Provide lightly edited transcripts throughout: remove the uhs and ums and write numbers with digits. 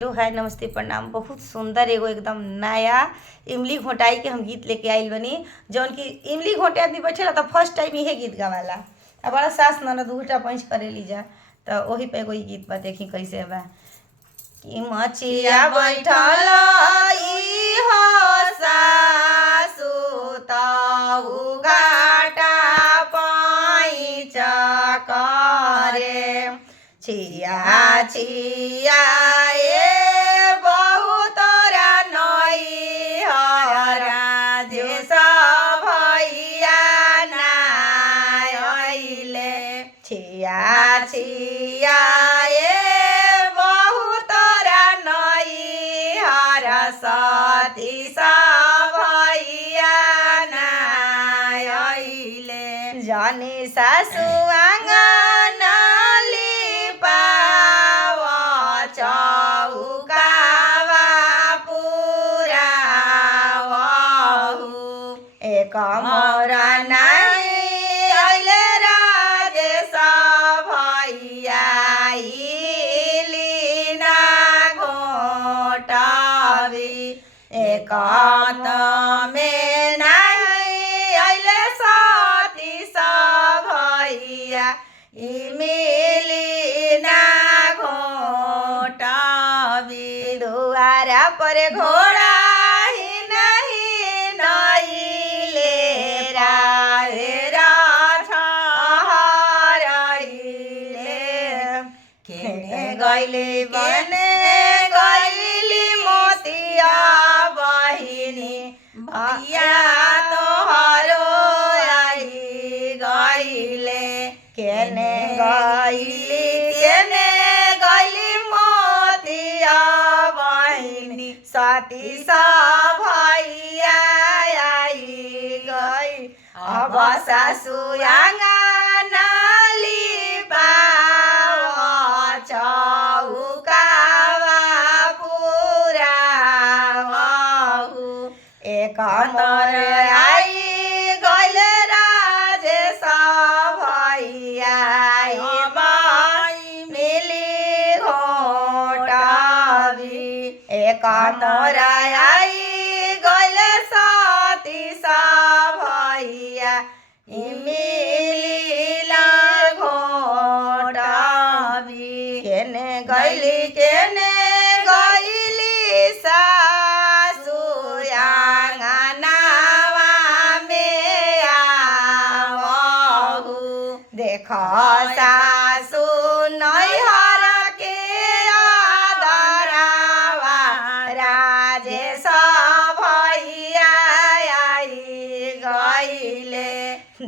Hello hi नमस्ते प्रणाम। बहुत सुंदर एगो एकदम नया इमली घोटाई के हम गीत लेके आइल बनी। जौन की इमली घोटे आदमी बैठेला तो फर्स्ट टाइम इहे गीत गावाला। अब बड़ा सास ननद उल्टा पंच करेली जा तो वही पे एगो गीत बा, देखी कैसे बा। कि मचिया बैठल ई हो सासु तहु घाटा पैंच करे छिया छिया छिया छिया बहुत नई हर सती भैया नाइले जानी सासु आंगन लिपाव चौकावा पूरा एक मोरा एकांत में नहीं अइले सती भैया मिली ना घोटावी दुआरा पर घोड़ा ही नहीं नइले खेने गइले बने भैया तोहरो आई गइले केने गइली मोतिया बहिनी सती भैया आई गई। अब सासु आंगन लिपाव चौकावा पूरा एक मोर आई गइले राजेश भैया मिली घोटावी एक मोर आई गइले सती भैया मिली घोटावी केने गइली देखो सासु नैहर के आदरवा राजेश भैया आई गइले।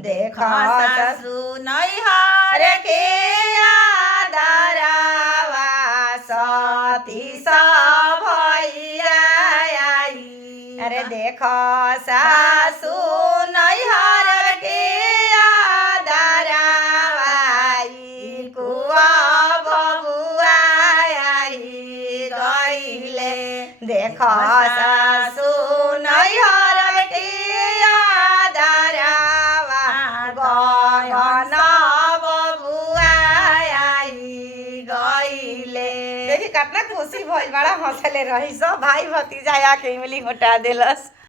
देखो सासु नैहर के आदरवा सती भैया आई। अरे देखो सासु नैहर के देखो सासु नैहर के आदरवा गहन बबुआ आई गइले। देखी कितना खुशी भइल, बड़ा हंसले रही सब भाई भतीजा आके इमली घोटा देलस।